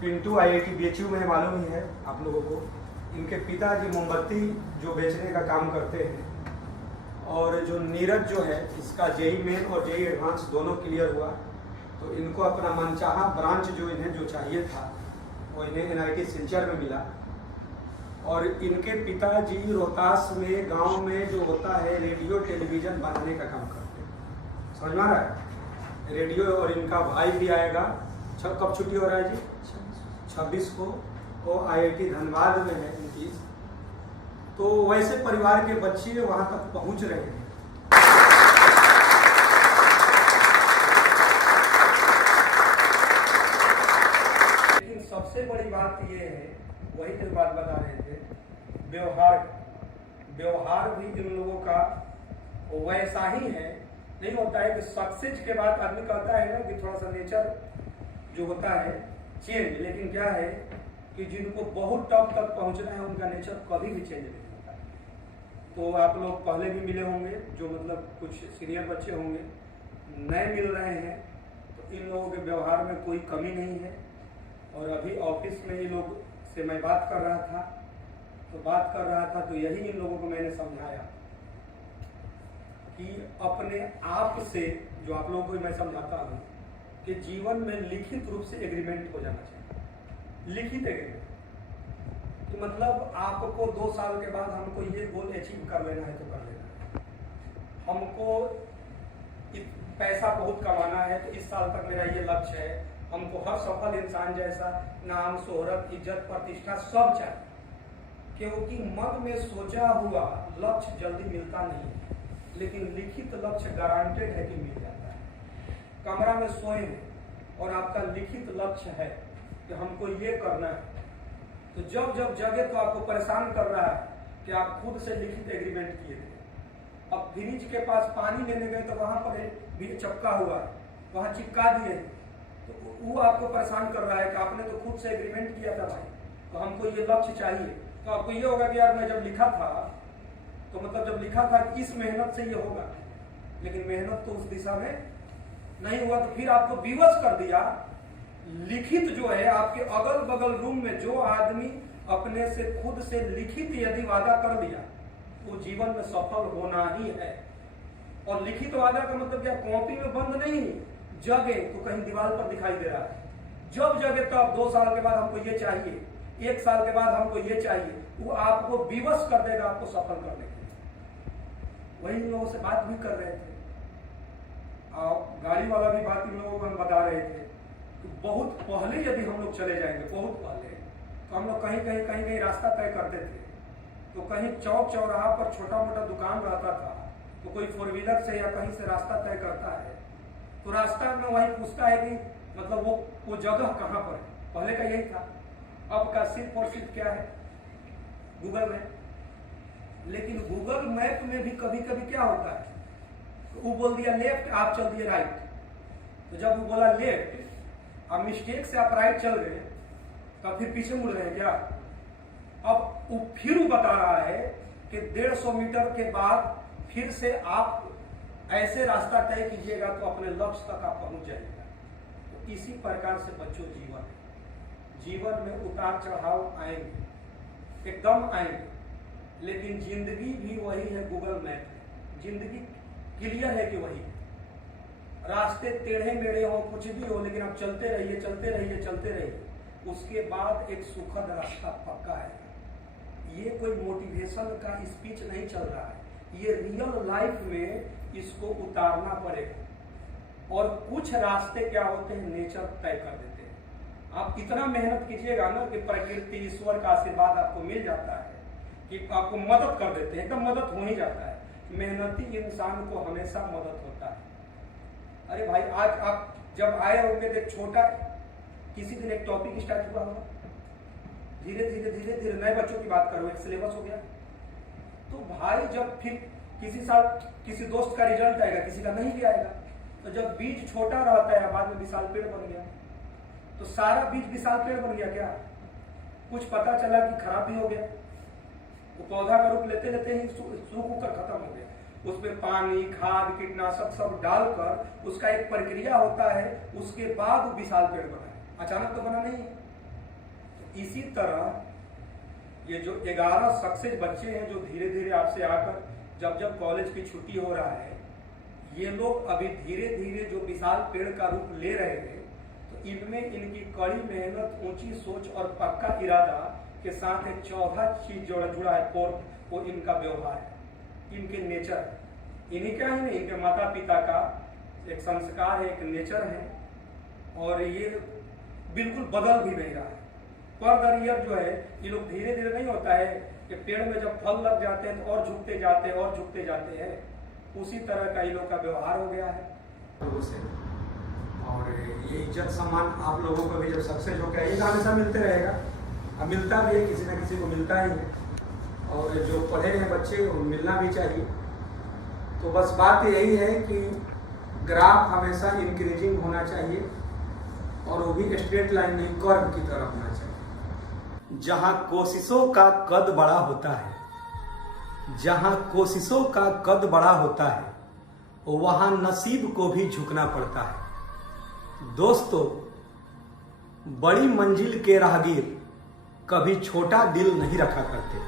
Pintu IIT BHU में मालूम ही है आप लोगों को। इनके पिताजी मोमबत्ती जो बेचने का काम करते हैं और जो नीरज जो है इसका JEE मेन और JEE एडवांस दोनों क्लियर हुआ, तो इनको अपना मनचाहा ब्रांच जो इन्हें जो चाहिए था वो इन्हें NIT सिलचर में मिला। और इनके पिताजी रोहतास में गांव में जो होता है रेडियो टेलीविज़न बनाने का काम करते हैं, समझ में आ रहा है? रेडियो। और इनका भाई भी आएगा, कब छुट्टी हो रहा है जी? 26 को। वो IIT धनबाद में है इनकी। तो वैसे परिवार के बच्चे वहाँ तक पहुँच रहे हैं। लेकिन सबसे बड़ी बात ये है, वही जो बात बता रहे थे, व्यवहार भी इन लोगों का वैसा ही है। नहीं होता है कि सक्सेस के बाद आदमी कहता है ना कि थोड़ा सा नेचर जो होता है चेंज, लेकिन क्या है कि जिनको बहुत टॉप तक पहुंचना है उनका नेचर कभी भी चेंज नहीं होता है। तो आप लोग पहले भी मिले होंगे, जो मतलब कुछ सीनियर बच्चे होंगे, नए मिल रहे हैं, तो इन लोगों के व्यवहार में कोई कमी नहीं है। और अभी ऑफिस में ये लोग से मैं बात कर रहा था तो यही इन लोगों को मैंने समझाया कि अपने आप से, जो आप लोगों को मैं समझाता हूँ कि जीवन में लिखित रूप से एग्रीमेंट हो जाना चाहिए। लिखित एग्रीमेंट कि मतलब आपको 2 साल के बाद हमको ये गोल अचीव कर लेना है तो कर लेना है, हमको पैसा बहुत कमाना है तो इस साल तक मेरा ये लक्ष्य है, हमको हर सफल इंसान जैसा नाम, शोहरत, इज्जत, प्रतिष्ठा सब चाहिए। क्योंकि मन में सोचा हुआ लक्ष्य जल्दी मिलता नहीं है, लेकिन लिखित लक्ष्य गारंटेड है कि मिल जाता है। कमरा में सोए और आपका लिखित लक्ष्य है कि हमको ये करना है, तो जब जब जगह तो आपको परेशान कर रहा है कि आप खुद से लिखित एग्रीमेंट किए थे। अब फ्रिज के पास पानी लेने गए तो वहां पर भी चपका हुआ है, वहां चिपका दिए, तो वो आपको परेशान कर रहा है कि आपने तो खुद से एग्रीमेंट किया था भाई, तो हमको ये लक्ष्य चाहिए। तो आपको ये होगा कि यार मैं जब लिखा था तो मतलब जब लिखा था कि इस मेहनत से ये होगा, लेकिन मेहनत तो उस दिशा में नहीं हुआ, तो फिर आपको विवश कर दिया। लिखित जो है आपके अगल बगल रूम में जो आदमी अपने से खुद से लिखित यदि वादा कर दिया वो जीवन में सफल होना ही है। और लिखित वादा का मतलब क्या? कॉपी में बंद नहीं, जगे तो कहीं दीवार पर दिखाई दे रहा है। जब जगे तो आप 2 साल के बाद हमको ये चाहिए, 1 साल के बाद हमको ये चाहिए, वो आपको विवश कर देगा आपको सफल करने के लिए। वही इन लोगों से बात भी कर रहे थे और गाड़ी वाला भी बात इन लोगों को हम बता रहे थे कि बहुत पहले यदि हम लोग चले जाएंगे, बहुत पहले, तो हम लोग कहीं रास्ता तय करते थे, तो कहीं चौक चौराहा पर छोटा मोटा दुकान रहता था, तो कोई 4 व्हीलर से या कहीं से रास्ता तय करता है, तो रास्ता में वही पूछता है कि मतलब वो जगह कहाँ पर है। पहले का यही था। अब का सिर्फ और सिर्फ क्या है? Google map. लेकिन गूगल मैप में भी कभी कभी क्या होता है, तो वो बोल दिया लेफ्ट, आप चल दिए राइट। तो जब वो बोला लेफ्ट, अब मिस्टेक से आप राइट चल गए, तो फिर पीछे मुड़ रहे हैं क्या? अब वो फिर वो बता रहा है कि 150 मीटर के बाद फिर से आप ऐसे रास्ता तय कीजिएगा तो अपने लक्ष्य तक आप पहुंच जाइएगा। तो इसी प्रकार से बच्चों जीवन में उतार चढ़ाव आएंगे, एकदम आएंगे, लेकिन जिंदगी भी वही है गूगल मैप है। जिंदगी क्लियर है कि वही है। रास्ते टेढ़े मेढ़े हो, कुछ भी हो, लेकिन आप चलते रहिए, चलते रहिए, चलते रहिए, उसके बाद एक सुखद रास्ता पक्का है। ये कोई मोटिवेशन का स्पीच नहीं चल रहा है, ये रियल लाइफ में इसको उतारना पड़ेगा। और कुछ रास्ते क्या होते हैं, नेचर तय कर देते हैं। आप इतना मेहनत कीजिएगा ना कि प्रकृति, ईश्वर का आशीर्वाद आपको मिल जाता है कि आपको मदद कर देते हैं, एकदम मदद हो ही जाता है। मेहनती इंसान को हमेशा मदद होता है। अरे भाई, आज आप जब आए होंगे तो छोटा किसी दिन एक टॉपिक स्टार्ट हुआ होगा, धीरे धीरे धीरे धीरे नए बच्चों की बात करो, एक सिलेबस हो गया। तो भाई जब फिर किसी साल किसी दोस्त का रिजल्ट आएगा, किसी का नहीं भी आएगा, तो जब बीज छोटा रहता है बाद में विशाल पेड़ बन गया। तो सारा बीज विशाल पेड़ बन गया क्या? कुछ पता चला कि खराब भी हो गया, वो पौधा का रूप लेते लेते ही सूख कर खत्म हो गया। उसमें पानी, खाद, कीटनाशक सब डालकर उसका एक प्रक्रिया होता है, उसके बाद विशाल पेड़ बना है। अचानक तो बना नहीं। इसी तरह ये जो 11 सक्सेस बच्चे हैं जो धीरे धीरे आपसे आकर जब जब कॉलेज की छुट्टी हो रहा है, ये लोग अभी धीरे धीरे जो विशाल पेड़ का रूप ले रहे हैं, तो इनमें इनकी कड़ी मेहनत, ऊंची सोच और पक्का इरादा के साथ एक चौथा चीज जो जुड़ा है, फोर्थ, वो इनका व्यवहार है, इनके नेचर है। इन्हीं का ही नहीं, इनके माता पिता का एक संस्कार है, एक नेचर है, और ये बिल्कुल बदल भी नहीं रहा है। पर दर ईयर जो है ये लोग धीरे धीरे नहीं होता है कि पेड़ में जब फल लग जाते हैं तो और झुकते जाते हैं और झुकते जाते हैं, उसी तरह का इन लोग का व्यवहार हो गया है लोगों से। और ये इज्जत सम्मान आप लोगों को भी जब सक्सेस हो गया, ये हमेशा मिलते रहेगा, अब मिलता भी है, किसी न किसी को मिलता ही है, और जो पढ़े हैं बच्चे उनको मिलना भी चाहिए। तो बस बात यही है कि ग्राफ हमेशा इंक्रीजिंग होना चाहिए, और वो भी स्ट्रेट लाइन नहीं, कर्व की तरफ होना चाहिए। जहां कोशिशों का कद बड़ा होता है, जहां कोशिशों का कद बड़ा होता है, वहां नसीब को भी झुकना पड़ता है। दोस्तों, बड़ी मंजिल के राहगीर कभी छोटा दिल नहीं रखा करते।